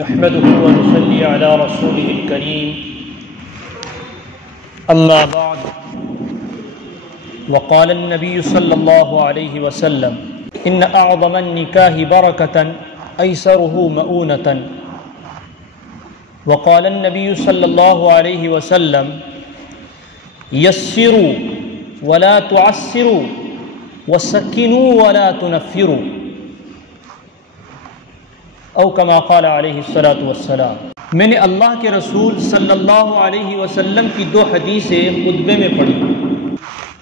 नहमदुहु व नसल्ली अला रसूलिहिल करीम अम्मा बाद वक़ाल अन्नबी सल्लल्लाहु अलैहि वसल्लम इन्न अअज़मन निकाहि बरकतन ऐसरुहु मऊनतन वक़ाल अन्नबी सल्लल्लाहु अलैहि वसल्लम यस्सिरू वला तुअस्सिरू वसक्किनू वला तुनफ्फिरू औ कमा क़ाल अलैहिस्सलातु वस्सलाम। मैंने अल्लाह के रसूल सल्लल्लाहु अलैहि वसल्लम की दो हदीसें खुतबे में पढ़ी।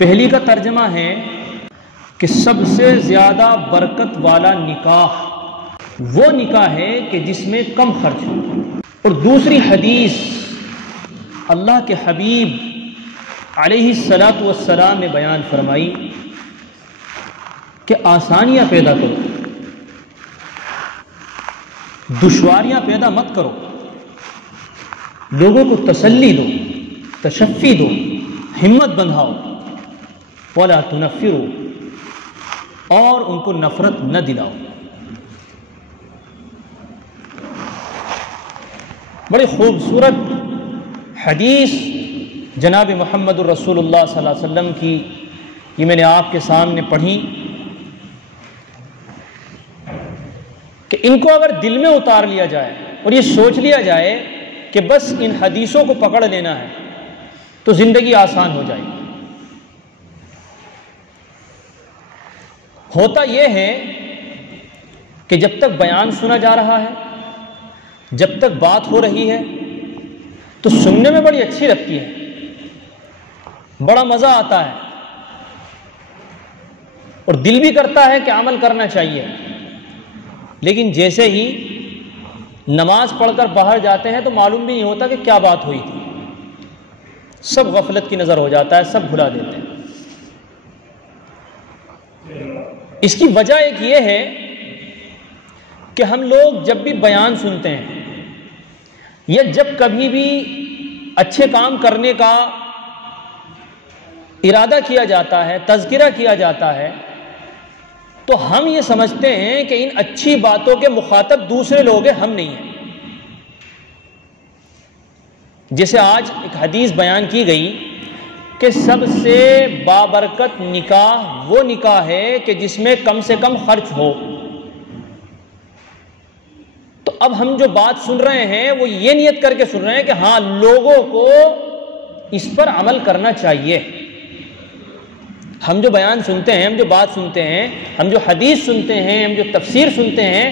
पहली का तर्जमा है कि सबसे ज़्यादा बरकत वाला निकाह वो निकाह है कि जिसमें कम खर्च हो। और दूसरी हदीस अल्लाह के हबीब अलैहिस्सलातु वस्सलाम ने बयान फरमाई कि आसानियाँ पैदा करो, दुश्वारियाँ पैदा मत करो, लोगों को तसल्ली दो, तशफ़ी दो, हिम्मत बंधाओ, वला तुनफ्फिरू, और उनको नफ़रत न दिलाओ। बड़ी खूबसूरत हदीस जनाब मुहम्मदुर रसूलुल्लाह सल्लल्लाहु अलैहि वसल्लम की ये मैंने आपके सामने पढ़ी कि इनको अगर दिल में उतार लिया जाए और ये सोच लिया जाए कि बस इन हदीसों को पकड़ लेना है तो ज़िंदगी आसान हो जाएगी। होता यह है कि जब तक बयान सुना जा रहा है, जब तक बात हो रही है तो सुनने में बड़ी अच्छी लगती है, बड़ा मज़ा आता है और दिल भी करता है कि अमल करना चाहिए। लेकिन जैसे ही नमाज पढ़कर बाहर जाते हैं तो मालूम भी नहीं होता कि क्या बात हुई थी, सब गफलत की नज़र हो जाता है, सब भुला देते हैं। इसकी वजह एक ये है कि हम लोग जब भी बयान सुनते हैं या जब कभी भी अच्छे काम करने का इरादा किया जाता है, तज़किरा किया जाता है, तो हम ये समझते हैं कि इन अच्छी बातों के मुखातब दूसरे लोग हैं, हम नहीं हैं। जैसे आज एक हदीस बयान की गई कि सबसे बाबरकत निकाह वो निकाह है कि जिसमें कम से कम खर्च हो। तो अब हम जो बात सुन रहे हैं वो ये नियत करके सुन रहे हैं कि हाँ, लोगों को इस पर अमल करना चाहिए। हम जो बयान सुनते हैं, हम जो बात सुनते हैं, हम जो हदीस सुनते हैं, हम जो तफसीर सुनते हैं,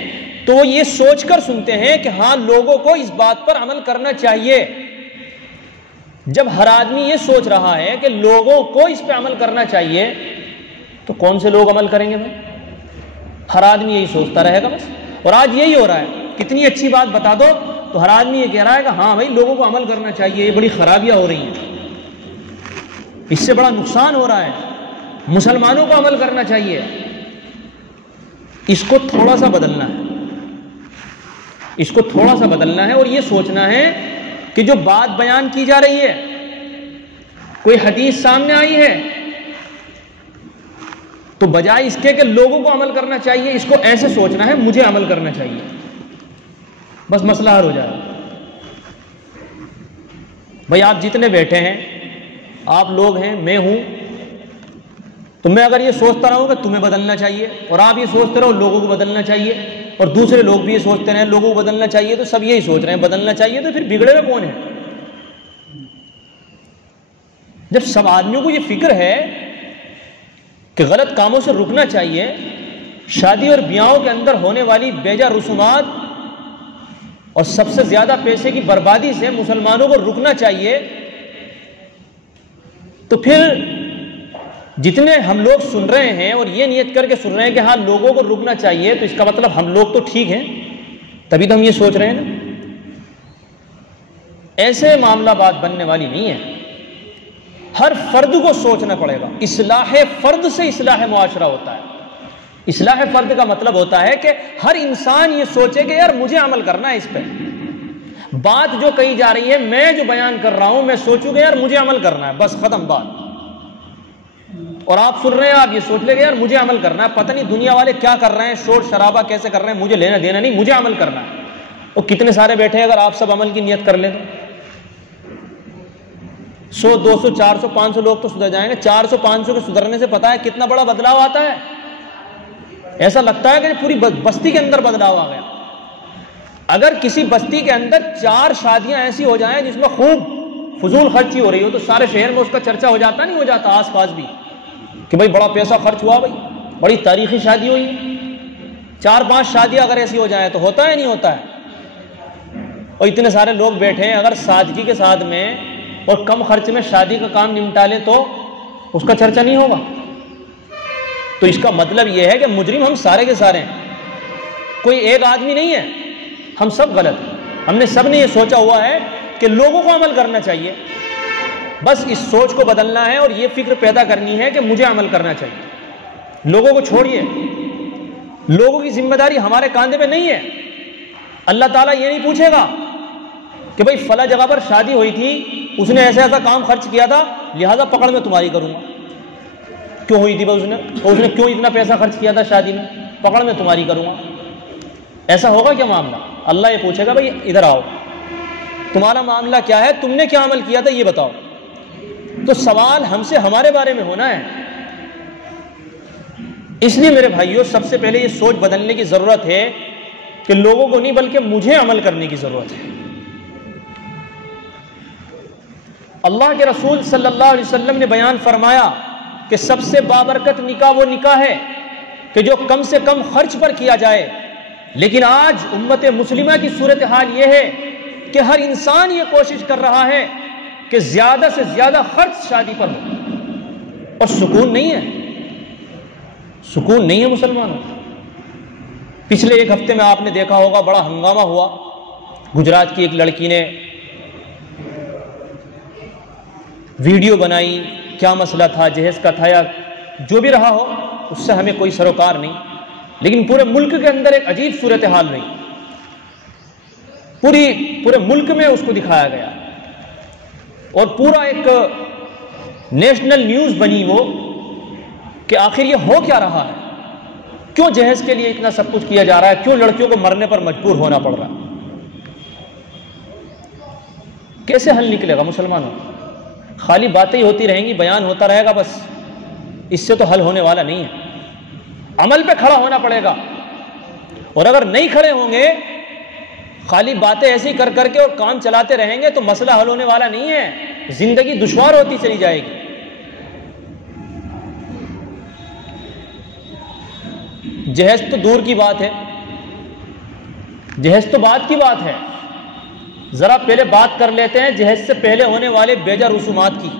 तो ये सोचकर सुनते हैं कि हाँ, लोगों को इस बात पर अमल करना चाहिए। जब हर आदमी ये सोच रहा है कि लोगों को इस पर अमल करना चाहिए तो कौन से लोग अमल करेंगे भाई? हर आदमी यही सोचता रहेगा बस। और आज यही हो रहा है, कितनी अच्छी बात बता दो तो हर आदमी ये कह रहा है कि हाँ भाई, लोगों को अमल करना चाहिए, ये बड़ी खराबियां हो रही हैं, इससे बड़ा नुकसान हो रहा है, मुसलमानों को अमल करना चाहिए। इसको थोड़ा सा बदलना है, इसको थोड़ा सा बदलना है और ये सोचना है कि जो बात बयान की जा रही है, कोई हदीस सामने आई है, तो बजाय इसके कि लोगों को अमल करना चाहिए, इसको ऐसे सोचना है मुझे अमल करना चाहिए, बस मसला हल हो जाएगा। भाई आप जितने बैठे हैं, आप लोग हैं, मैं हूं, तो मैं अगर ये सोचता रहूं कि तुम्हें बदलना चाहिए और आप ये सोचते रहो लोगों को बदलना चाहिए और दूसरे लोग भी ये सोचते रहे लोगों को बदलना चाहिए, तो सब यही सोच रहे हैं बदलना चाहिए, तो फिर बिगड़े हुए कौन है? जब सब आदमियों को ये फिक्र है कि गलत कामों से रुकना चाहिए, शादी और ब्याहों के अंदर होने वाली बेजा रसूमात और सबसे ज्यादा पैसे की बर्बादी से मुसलमानों को रुकना चाहिए, तो फिर जितने हम लोग सुन रहे हैं और ये नियत करके सुन रहे हैं कि हाँ, लोगों को रुकना चाहिए, तो इसका मतलब हम लोग तो ठीक हैं, तभी तो हम ये सोच रहे हैं ना। ऐसे मामला बात बनने वाली नहीं है। हर फर्द को सोचना पड़ेगा। इस्लाह फर्द से इस्लाह मुआशरा होता है। इस्लाह फर्द का मतलब होता है कि हर इंसान ये सोचे कि यार मुझे अमल करना है इस पर। बात जो कही जा रही है, मैं जो बयान कर रहा हूं, मैं सोचूंगा यार मुझे अमल करना है, बस खत्म बात। और आप सुन रहे हैं, आप ये सोच लेंगे यार मुझे अमल करना है, पता नहीं दुनिया वाले क्या कर रहे हैं, शोर शराबा कैसे कर रहे हैं, मुझे लेना देना नहीं, मुझे अमल करना है। वो कितने सारे बैठे हैं, अगर आप सब अमल की नियत कर लें तो 100, 200, 400, 500 लोग तो सुधर जाएंगे। 400, 500 के सुधरने से पता है कितना बड़ा बदलाव आता है। ऐसा लगता है कि पूरी बस्ती के अंदर बदलाव आ गया। अगर किसी बस्ती के अंदर 4 शादियां ऐसी हो जाएं जिसमें खूब फजूल खर्ची हो रही हो, तो सारे शहर में उसका चर्चा हो जाता नहीं हो जाता आसपास भी कि भाई बड़ा पैसा खर्च हुआ, भाई बड़ी तारीखी शादी हुई। 4-5 शादियां अगर ऐसी हो जाए तो होता है नहीं होता है। और इतने सारे लोग बैठे हैं, अगर सादगी के साथ में और कम खर्च में शादी का काम निपटा ले तो उसका चर्चा नहीं होगा। तो इसका मतलब यह है कि मुजरिम हम सारे के सारे हैं, कोई एक आदमी नहीं है, हम सब गलत हैं। हमने सब ने यह सोचा हुआ है कि लोगों को अमल करना चाहिए, बस इस सोच को बदलना है और यह फिक्र पैदा करनी है कि मुझे अमल करना चाहिए। लोगों को छोड़िए, लोगों की जिम्मेदारी हमारे कांधे में नहीं है। अल्लाह ताला ये नहीं पूछेगा कि भाई फला जगह पर शादी हुई थी, उसने ऐसा ऐसा काम खर्च किया था, लिहाजा पकड़ में तुम्हारी करूंगा। क्यों हुई थी भाई उसने क्यों इतना पैसा खर्च किया था शादी में, पकड़ में तुम्हारी करूंगा। ऐसा होगा क्या मामला? अल्लाह ये पूछेगा भाई इधर आओ, तुम्हारा मामला क्या है, तुमने क्या अमल किया था ये बताओ। तो सवाल हमसे हमारे बारे में होना है। इसलिए मेरे भाइयों, सबसे पहले ये सोच बदलने की जरूरत है कि लोगों को नहीं बल्कि मुझे अमल करने की जरूरत है। अल्लाह के रसूल सल्लल्लाहु अलैहि वसल्लम ने बयान फरमाया कि सबसे बाबरकत निकाह वो निकाह है कि जो कम से कम खर्च पर किया जाए। लेकिन आज उम्मत मुस्लिमा की सूरत हाल यह है कि हर इंसान ये कोशिश कर रहा है कि ज्यादा से ज्यादा खर्च शादी पर हो, और सुकून नहीं है, सुकून नहीं है मुसलमानों। पिछले एक हफ्ते में आपने देखा होगा, बड़ा हंगामा हुआ। गुजरात की एक लड़की ने वीडियो बनाई, क्या मसला था, जहेज का था या जो भी रहा हो, उससे हमें कोई सरोकार नहीं, लेकिन पूरे मुल्क के अंदर एक अजीब सूरत हाल रही। पूरे मुल्क में उसको दिखाया गया और पूरा एक नेशनल न्यूज बनी वो कि आखिर ये हो क्या रहा है, क्यों जहेज के लिए इतना सब कुछ किया जा रहा है, क्यों लड़कियों को मरने पर मजबूर होना पड़ रहा है। कैसे हल निकलेगा मुसलमानों? खाली बातें ही होती रहेंगी, बयान होता रहेगा, बस इससे तो हल होने वाला नहीं है। अमल पे खड़ा होना पड़ेगा, और अगर नहीं खड़े होंगे, खाली बातें ऐसी कर करके और काम चलाते रहेंगे तो मसला हल होने वाला नहीं है, जिंदगी दुश्वार होती चली जाएगी। जहेज तो दूर की बात है, जहेज तो बात की बात है। जरा पहले बात कर लेते हैं जहेज से पहले होने वाले बेजा रसूमात की।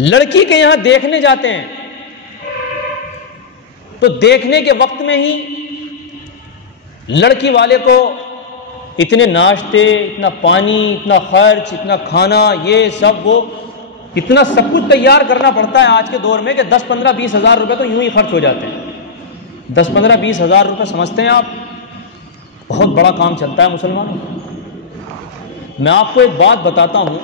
लड़की के यहां देखने जाते हैं तो देखने के वक्त में ही लड़की वाले को इतने नाश्ते, इतना पानी, इतना खर्च, इतना खाना, ये सब वो इतना सब कुछ तैयार करना पड़ता है आज के दौर में कि 10, 15, 20 हज़ार रुपये तो यूं ही खर्च हो जाते हैं। 10, 15, 20 हज़ार रुपये समझते हैं आप, बहुत बड़ा काम चलता है मुसलमानों। मैं आपको एक बात बताता हूं।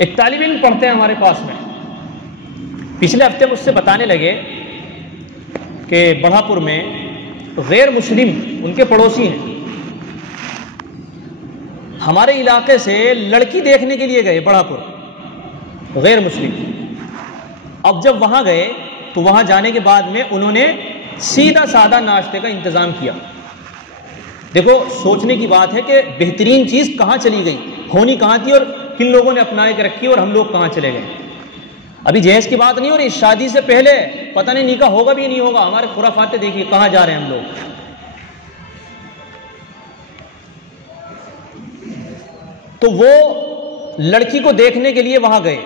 एक तालिब इल्म पढ़ते हैं हमारे पास में, पिछले हफ्ते मुझसे बताने लगे कि बढ़ापुर में गैर मुस्लिम उनके पड़ोसी हैं, हमारे इलाके से लड़की देखने के लिए गए बढ़ापुर, गैर मुस्लिम। अब जब वहां गए तो वहां जाने के बाद में उन्होंने सीधा साधा नाश्ते का इंतजाम किया। देखो, सोचने की बात है कि बेहतरीन चीज कहां चली गई, होनी कहां थी और किन लोगों ने अपना के रखी और हम लोग कहां चले गए। अभी जहेज की बात नहीं हो रही, शादी से पहले पता नहीं निकाह होगा भी नहीं होगा। हमारे खुराफाते देखिए कहां जा रहे हैं हम लोग। तो वो लड़की को देखने के लिए वहां गए,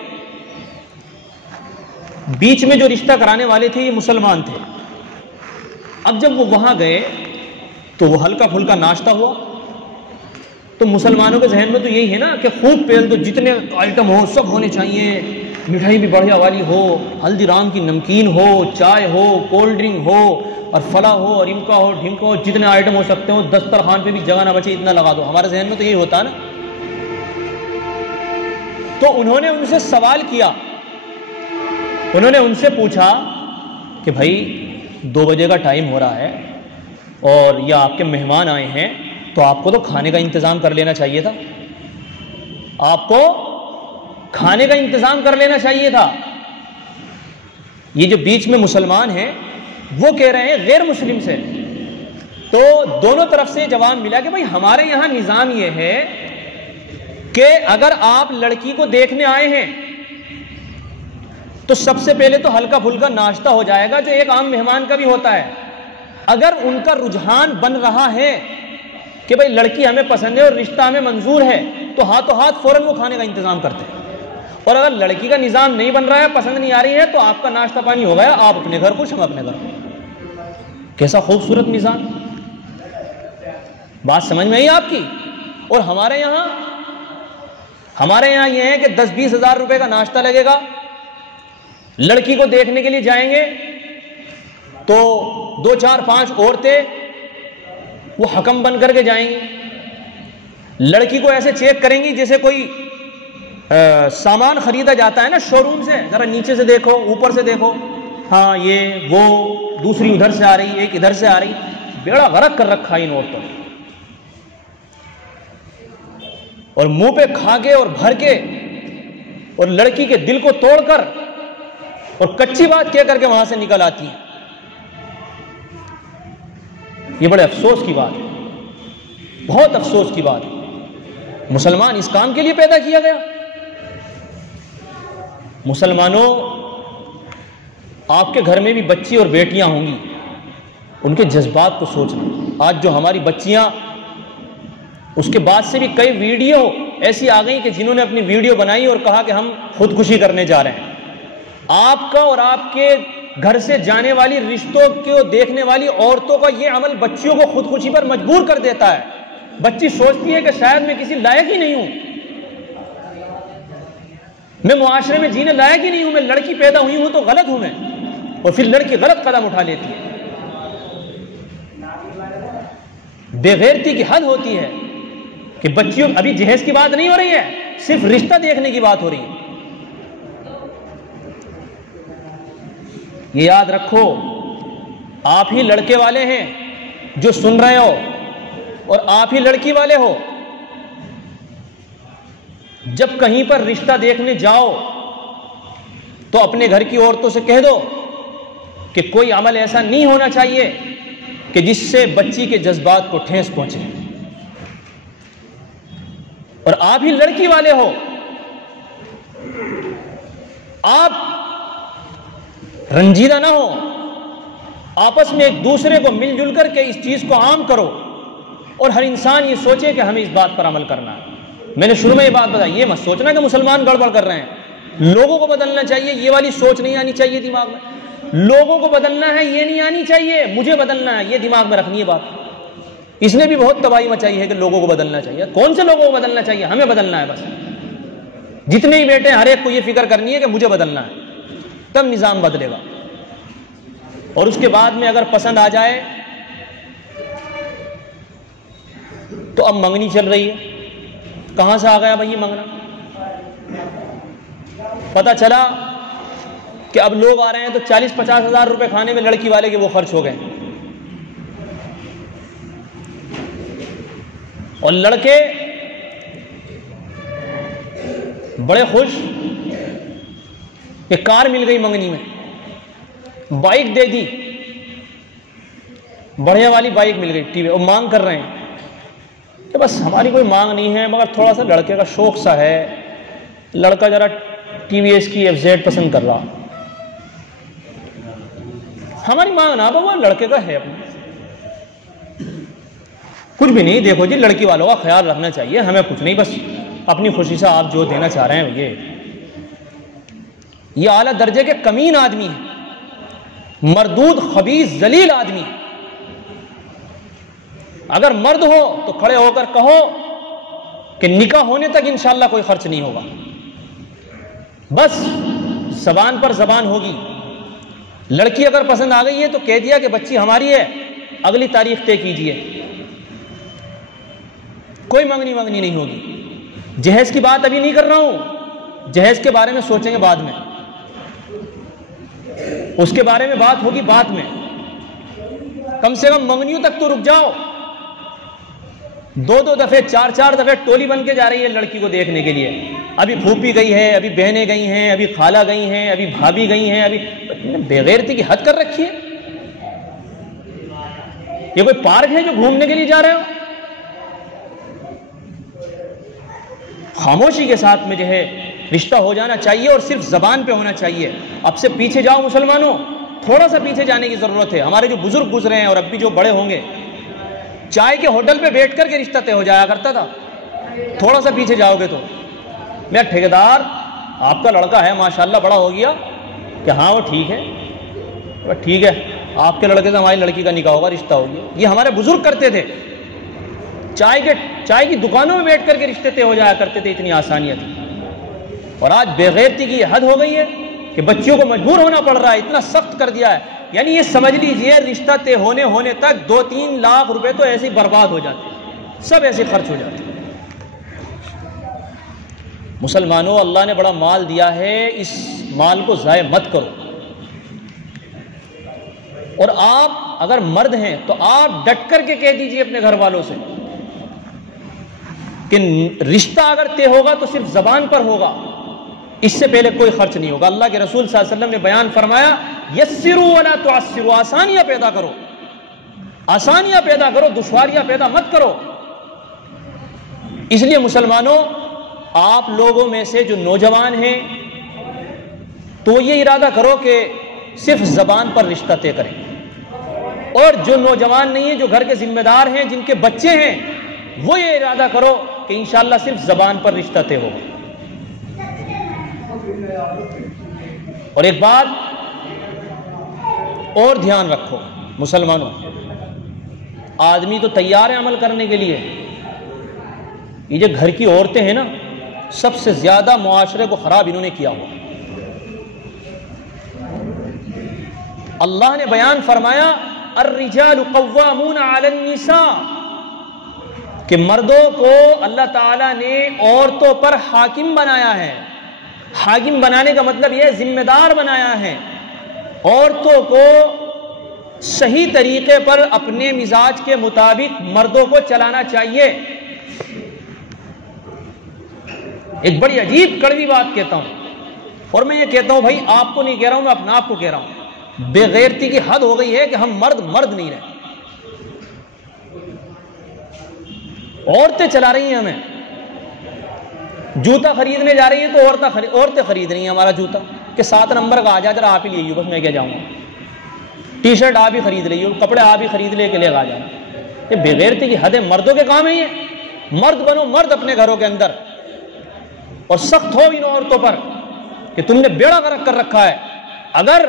बीच में जो रिश्ता कराने वाले थे ये मुसलमान थे। अब जब वो वहां गए तो वो हल्का फुल्का नाश्ता हुआ। तो मुसलमानों के जहन में तो यही है ना कि खूब पहल तो जितने आइटम हो सब होने चाहिए, मिठाई भी बढ़िया वाली हो, हल्दीराम की नमकीन हो, चाय हो, कोल्ड ड्रिंक हो, और फला हो और इमका हो, ढिमका हो, जितने आइटम हो सकते हो, दस्तरखान पे भी जगह ना बचे इतना लगा दो। हमारे जहन में तो यही होता है ना। तो उन्होंने उनसे सवाल किया, उन्होंने उनसे पूछा कि भाई 2 बजे का टाइम हो रहा है और या आपके मेहमान आए हैं, तो आपको तो खाने का इंतज़ाम कर लेना चाहिए था, आपको खाने का इंतज़ाम कर लेना चाहिए था। ये जो बीच में मुसलमान हैं वो कह रहे हैं गैर मुस्लिम से, तो दोनों तरफ से जवाब मिला कि भाई हमारे यहाँ निज़ाम ये है कि अगर आप लड़की को देखने आए हैं तो सबसे पहले तो हल्का फुल्का नाश्ता हो जाएगा जो एक आम मेहमान का भी होता है। अगर उनका रुझान बन रहा है कि भाई लड़की हमें पसंद है और रिश्ता हमें मंजूर है, तो हाथों हाथ फौरन वो खाने का इंतजाम करते हैं। और अगर लड़की का निज़ाम नहीं बन रहा है, पसंद नहीं आ रही है, तो आपका नाश्ता पानी हो गया, आप अपने घर खुश, हम अपने घर। कैसा खूबसूरत निज़ाम, बात समझ में आई आपकी। और हमारे यहाँ यह है कि 10-20 हज़ार रुपए का नाश्ता लगेगा, लड़की को देखने के लिए जाएंगे तो 2-4-5 औरतें वो हकम बन करके जाएंगी, लड़की को ऐसे चेक करेंगी जैसे कोई सामान खरीदा जाता है ना शोरूम से, जरा नीचे से देखो, ऊपर से देखो, हाँ ये वो, दूसरी उधर से आ रही, एक इधर से आ रही, बेड़ा गर्क कर रखा इन औरतों ने। और मुंह पे खा के और भर के और लड़की के दिल को तोड़कर और कच्ची बात कह करके वहां से निकल आती है। ये बड़े अफसोस की बात है, बहुत अफसोस की बात है। मुसलमान इस काम के लिए पैदा किया गया। मुसलमानों, आपके घर में भी बच्ची और बेटियां होंगी, उनके जज्बात को सोचना। आज जो हमारी बच्चियां, उसके बाद से भी कई वीडियो ऐसी आ गई कि जिन्होंने अपनी वीडियो बनाई और कहा कि हम खुदकुशी करने जा रहे हैं। आपका और आपके घर से जाने वाली रिश्तों को देखने वाली औरतों का यह अमल बच्चियों को खुदकुशी पर मजबूर कर देता है। बच्ची सोचती है कि शायद मैं किसी लायक ही नहीं हूं, मैं मुआशरे में जीने लायक ही नहीं हूं, मैं लड़की पैदा हुई हूं तो गलत हूं मैं, और फिर लड़की गलत कदम उठा लेती है। बेगैरती की हद होती है कि बच्चियों, अभी जहेज की बात नहीं हो रही है, सिर्फ रिश्ता देखने की बात हो रही है। ये याद रखो, आप ही लड़के वाले हैं जो सुन रहे हो, और आप ही लड़की वाले हो। जब कहीं पर रिश्ता देखने जाओ तो अपने घर की औरतों से कह दो कि कोई अमल ऐसा नहीं होना चाहिए कि जिससे बच्ची के जज्बात को ठेस पहुंचे। और आप ही लड़की वाले हो, आप रंजीदा ना हो, आपस में एक दूसरे को मिलजुल करके इस चीज को आम करो, और हर इंसान ये सोचे कि हमें इस बात पर अमल करना है। मैंने शुरू में ये बात बताई, ये मत सोचना कि मुसलमान गड़बड़ कर रहे हैं। लोगों को बदलना चाहिए, ये वाली सोच नहीं आनी चाहिए दिमाग में। लोगों को बदलना है, ये नहीं आनी चाहिए मुझे बदलना है, ये दिमाग में रखनी है बात। इसने भी बहुत तबाही मचाई है कि लोगों को बदलना चाहिए। कौन से लोगों को बदलना चाहिए? हमें बदलना है बस। जितने ही बेटे, हर एक को ये फिक्र करनी है कि मुझे बदलना है, तब निजाम बदलेगा। और उसके बाद में अगर पसंद आ जाए तो अब मंगनी चल रही है। कहां से आ गया भाई ये मंगना? पता चला कि अब लोग आ रहे हैं तो 40-50 हज़ार रुपए खाने में लड़की वाले के वो खर्च हो गए, और लड़के बड़े खुश कि कार मिल गई मंगनी में, बाइक दे दी, बढ़िया वाली बाइक मिल गई टीवी, और मांग कर रहे हैं कि बस हमारी कोई मांग नहीं है, मगर थोड़ा सा लड़के का शौक सा है, लड़का जरा TVS की FZ पसंद कर रहा, हमारी मांग ना बाबा, लड़के का है अपना। कुछ भी नहीं, देखो जी, लड़की वालों का ख्याल रखना चाहिए, हमें कुछ नहीं, बस अपनी खुशी से आप जो देना चाह रहे हैं। ये आला दर्जे के कमीन आदमी है, मरदूद खबीस जलील आदमी है। अगर मर्द हो तो खड़े होकर कहो कि निकाह होने तक इंशाअल्लाह कोई खर्च नहीं होगा, बस जबान पर जबान होगी। लड़की अगर पसंद आ गई है तो कह दिया कि बच्ची हमारी है, अगली तारीख तय कीजिए, कोई मंगनी नहीं होगी। जहेज की बात अभी नहीं कर रहा हूं, जहेज के बारे में सोचेंगे बाद में। उसके बारे में बात होगी बाद में। कम से कम मंगनियों तक तो रुक जाओ। 2-2 दफे 4-4 दफे टोली बन के जा रही है लड़की को देखने के लिए। अभी फूफी गई है, अभी बहनें गई हैं, अभी खाला गई हैं, अभी भाभी गई हैं, अभी बेगैरती की हद कर रखी है। ये कोई पार्क है जो घूमने के लिए जा रहे हो? खामोशी के साथ में जो है रिश्ता हो जाना चाहिए और सिर्फ जबान पे होना चाहिए। अब से पीछे जाओ मुसलमानों, थोड़ा सा पीछे जाने की जरूरत है। हमारे जो बुजुर्ग गुजरे हैं और अब भी जो बड़े होंगे, चाय के होटल पे बैठ करके रिश्ता तय हो जाया करता था। थोड़ा सा पीछे जाओगे तो मेरा ठेकेदार आपका लड़का है माशाल्लाह बड़ा हो गया कि हाँ वो ठीक है, वो ठीक है, आपके लड़के से हमारी लड़की का निकाह होगा, रिश्ता हो गया। ये हमारे बुजुर्ग करते थे। चाय की दुकानों में बैठ करके रिश्ते तय हो जाया करते थे, इतनी आसानियत। और आज बेगैरती की हद हो गई है कि बच्चियों को मजबूर होना पड़ रहा है, इतना सख्त कर दिया है। यानी ये समझ लीजिए रिश्ता तय होने तक 2-3 लाख रुपए तो ऐसे ही बर्बाद हो जाते हैं, सब ऐसे खर्च हो जाते हैं। मुसलमानों, अल्लाह ने बड़ा माल दिया है, इस माल को ज़ाय मत करो। और आप अगर मर्द हैं तो आप डट करके कह दीजिए अपने घर वालों से कि रिश्ता अगर तय होगा तो सिर्फ जबान पर होगा, इससे पहले कोई खर्च नहीं होगा। अल्लाह के रसूल सल्लल्लाहु अलैहि वसल्लम ने बयान फरमाया, यस्सिरू वला तुअस्सिरू, आसानियां पैदा करो, आसानियां पैदा करो, दुश्वारियां पैदा मत करो। इसलिए मुसलमानों, आप लोगों में से जो नौजवान हैं तो ये इरादा करो कि सिर्फ जबान पर रिश्ता तय करें, और जो नौजवान नहीं है, जो घर के जिम्मेदार हैं, जिनके बच्चे हैं, वो ये इरादा करो कि इंशाअल्लाह सिर्फ जबान पर रिश्ता तय होगा। और एक बात और ध्यान रखो मुसलमानों, आदमी तो तैयार है अमल करने के लिए, ये जो घर की औरतें हैं ना, सबसे ज्यादा मुआशरे को खराब इन्होंने किया हुआ। अल्लाह ने बयान फरमाया, अर्रिजालु कव्वामूना अलन निसा, कि मर्दों को अल्लाह ताला ने औरतों पर हाकिम बनाया है। हाकिम बनाने का मतलब यह जिम्मेदार बनाया है। औरतों को सही तरीके पर अपने मिजाज के मुताबिक मर्दों को चलाना चाहिए। एक बड़ी अजीब कड़वी बात कहता हूं, और मैं ये कहता हूं भाई, आपको नहीं कह रहा हूं, मैं अपने आप को कह रहा हूं, बेगैरती की हद हो गई है कि हम मर्द नहीं रहे, औरतें चला रही हैं हमें। जूता खरीदने जा रही है तो औरतें खरीद रही हैं हमारा जूता, कि 7 नंबर का आ जा, जरा आप ही ले, बस मैं क्या जाऊंगा, टी शर्ट आप ही खरीद रही हो, कपड़े आप ही खरीद लेके आ जाना। ये बेगैरती की हद है, मर्दों के काम है ये। मर्द बनो, मर्द अपने घरों के अंदर, और सख्त हो इन औरतों पर कि तुमने बेड़ा गर्क कर रखा है। अगर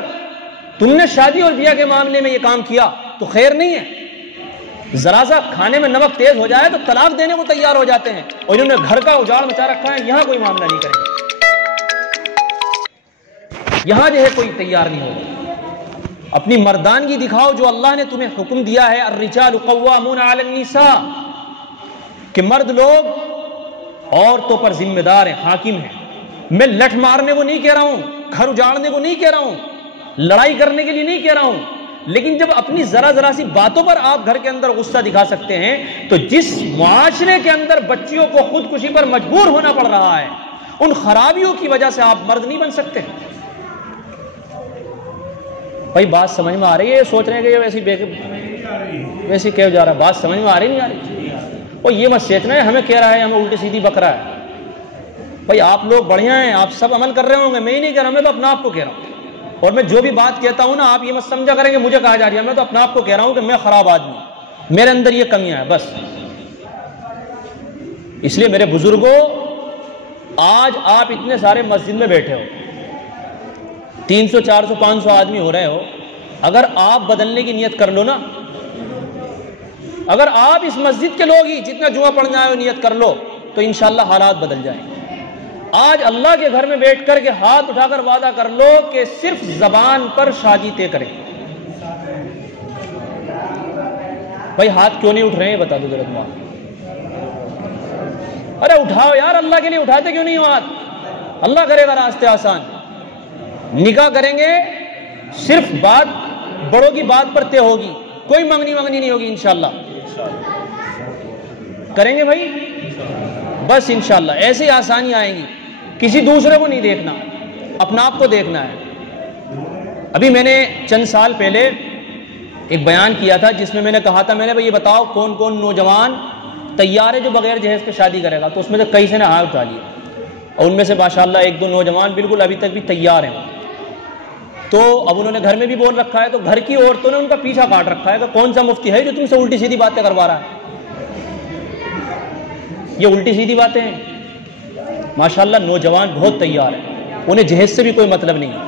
तुमने शादी और ब्याह के मामले में ये काम किया तो खैर नहीं है। जरा सा खाने में नमक तेज हो जाए तो तलाक देने को तैयार हो जाते हैं, और इन्होंने घर का उजाड़ मचा रखा है, यहां कोई मामला नहीं करेंगे, यहां जो है कोई तैयार नहीं होगा। अपनी मर्दानगी दिखाओ जो अल्लाह ने तुम्हें हुक्म दिया है, अर्रिजालु कव्वामूना अलन निसा, कि मर्द लोग औरतों पर जिम्मेदार हैं, हाकिम हैं। मैं लठ मारने को नहीं कह रहा हूं, घर उजाड़ने को नहीं कह रहा हूं, लड़ाई करने के लिए नहीं कह रहा हूं, लेकिन जब अपनी जरा सी बातों पर आप घर के अंदर गुस्सा दिखा सकते हैं, तो जिस मुआशरे के अंदर बच्चियों को खुदकुशी पर मजबूर होना पड़ रहा है, उन खराबियों की वजह से आप मर्द नहीं बन सकते। भाई बात समझ में आ रही है? सोच रहे हैं कि ये वैसी क्यों जा रहा है, बात समझ में आ रही नहीं आ रही? और ये मत सोचना है हमें कह रहा है, हमें उल्टी सीधी बक रहा है। भाई आप लोग बढ़िया हैं, आप सब अमल कर रहे होंगे, मैं ही नहीं कह रहा, मैं तो अपने आप को कह रहा हूं। और मैं जो भी बात कहता हूं ना, आप ये मत समझा करेंगे मुझे कहा जा रही है, मैं तो अपने आप को कह रहा हूं कि मैं खराब आदमी, मेरे अंदर ये कमियां हैं बस। इसलिए मेरे बुजुर्गों, आज आप इतने सारे मस्जिद में बैठे हो, 300 400 500 आदमी हो रहे हो, अगर आप बदलने की नियत कर लो ना, अगर आप इस मस्जिद के लोग ही जितना जुमा पढ़ना है नियत कर लो, तो इंशाअल्लाह हालात बदल जाएंगे। आज अल्लाह के घर में बैठ कर के हाथ उठाकर वादा कर लो कि सिर्फ जबान पर शादी तय करें। भाई हाथ क्यों नहीं उठ रहे हैं बता दो जरा तुम। अरे उठाओ यार, अल्लाह के लिए उठाते क्यों नहीं हो हाथ? अल्लाह करेगा रास्ते आसान। निकाह करेंगे सिर्फ बात बड़ों की बात पर तय होगी, कोई मंगनी नहीं होगी इंशाअल्लाह। करेंगे भाई? बस इंशाअल्लाह ऐसे ही आसानी आएंगी। किसी दूसरे को नहीं देखना, अपना आप को देखना है। अभी मैंने चंद साल पहले एक बयान किया था जिसमें मैंने कहा था, मैंने भाई ये बताओ कौन कौन नौजवान तैयार है जो बगैर जहेज के शादी करेगा। तो उसमें से कई से ने हाथ उठा लिए और उनमें से माशाल्लाह एक दो नौजवान बिल्कुल अभी तक भी तैयार हैं। तो अब उन्होंने घर में भी बोल रखा है, तो घर की औरतों ने उनका पीछा काट रखा है कि कौन सा मुफ्ती है जो तुमसे उल्टी सीधी बातें करवा रहा है। ये उल्टी सीधी बातें हैं। माशाल्लाह नौजवान बहुत तैयार है, उन्हें जहेज से भी कोई मतलब नहीं है।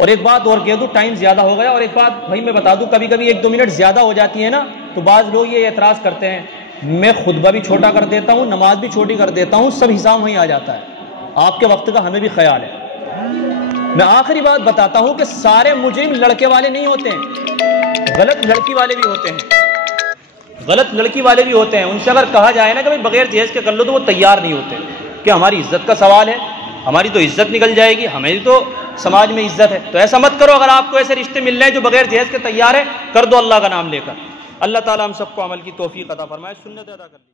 और एक बात और कह दूं, टाइम ज्यादा हो गया, और एक बात भाई मैं बता दूं, कभी कभी 1-2 मिनट ज्यादा हो जाती है ना, तो बाज लोग ये एतराज करते हैं, मैं खुतबा भी छोटा कर देता हूं, नमाज भी छोटी कर देता हूं, सब हिसाब वहीं आ जाता है। आपके वक्त का हमें भी ख्याल है। मैं आखिरी बात बताता हूं कि सारे मुजरिम लड़के वाले नहीं होते हैं, गलत लड़की वाले भी होते हैं, गलत लड़की वाले भी होते हैं। उनसे अगर कहा जाए ना कि भाई बगैर जहेज के कर लो, तो वो तैयार नहीं होते कि हमारी इज्जत का सवाल है, हमारी तो इज्जत निकल जाएगी, हमें तो समाज में इज्जत है। तो ऐसा मत करो। अगर आपको ऐसे रिश्ते मिल रहे हैं जो बगैर जहेज के तैयार है, कर दो अल्लाह का नाम लेकर। अल्लाह ताला हम सबको अमल की तौफीक अता फरमाए, सुन्नत अदा कर दी।